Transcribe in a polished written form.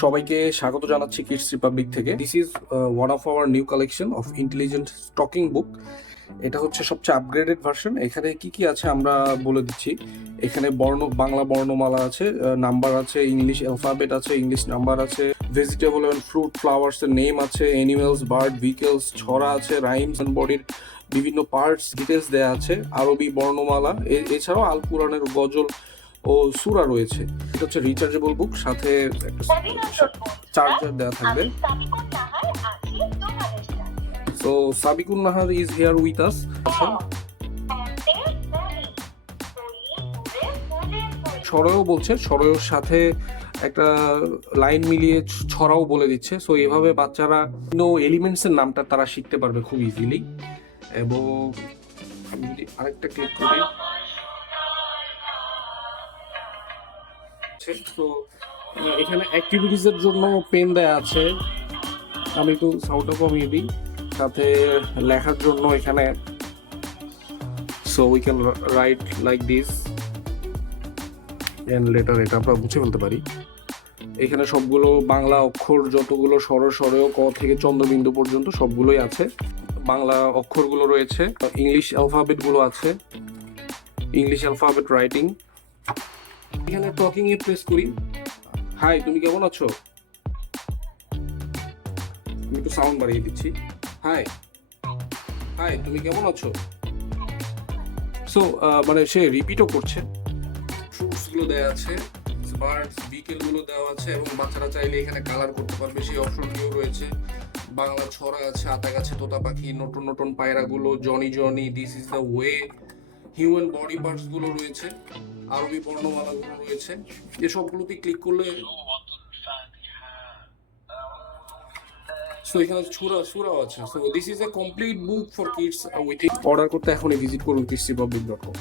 সবাইকে স্বাগত জানাচ্ছি কিডস রিপাবলিক থেকে। This is one of our new collection of intelligent stocking book. এটা হচ্ছে সবচেয়ে আপগ্রেডেড ভার্সন। এখানে কি কি আছে আমরা বলে দিচ্ছি। এখানে বাংলা বর্ণমালা আছে, নাম্বার আছে, ইংলিশ অ্যালফাবেট আছে, ইংলিশ নাম্বার আছে, ভেজিটেবল এবং ফ্রুট ফ্লাওয়ার্স এর নেম আছে, অ্যানিমেলস, বার্ড, ভেহিকলস, ছড়া আছে, রাইমস এন্ড বডির বিভিন্ন পার্টস ডিটেলস দেওয়া আছে, আরবি বর্ণমালা, এছাড়াও আল কোরআনের গজল ও সূরা রয়েছে। এটা হচ্ছে রিচার্জেবল বুক, সাথে চার্জার দেওয়া থাকবে। So Sabikun Nahar is here with us. ছড়াও বলছে, ছড়ার সাথে একটা লাইন মিলিয়ে ছড়াও বলে দিচ্ছে। সো এভাবে বাচ্চারা বিভিন্ন এলিমেন্টস এর নামটা তারা শিখতে পারবে খুব ইজিলি। এবং আমি যদি আরেকটা ক্লিক করি, তো এখানে অ্যাক্টিভিটিস এর জন্য পেন দেয়া আছে। আমি একটু সাউন্ডটা কমিয়ে দিই। সাথে লেখার জন্য এখানে so we can write like this and letter, এটা আমরা মুছে ফেলতে পারি। এখানে সবগুলো বাংলা অক্ষর, যতগুলো স্বরেয় ক থেকে চন্দ্রবিন্দু পর্যন্ত সবগুলোই আছে। বাংলা অক্ষরগুলো রয়েছে, ইংলিশ অ্যালফাবেট গুলো আছে, ইংলিশ অ্যালফাবেট রাইটিং। এখানে টকিং এ প্রেস করি। হাই, তুমি কেমন আছো? আমি একটু সাউন্ড বাড়িয়ে দিচ্ছি। হাই হাই, তুমি কেমন আছো? সো মানে সে রিপিটও করছে। ফ্রুটস গুলো দেওয়া আছে, বার্ডস, বিকেল গুলো দেওয়া আছে, এবং বাচ্চারা চাইলে এখানে কালার করতে পারবে সেই অপশনটিও রয়েছে। বাংলা ছড়া আছে, আতা গাছে তোতা পাখি, নতুন নতুন পায়রা গুলো, Johnny Johnny, this is the way, human body parts গুলো রয়েছে, আরবি বর্ণমালা গুলো রয়েছে। এসবগুলোতে ক্লিক করলে সো এখানে সুরাও আছে। So this is a complete book for kids with. Order করতে এখনই ভিজিট করুন kidsrepublic.com।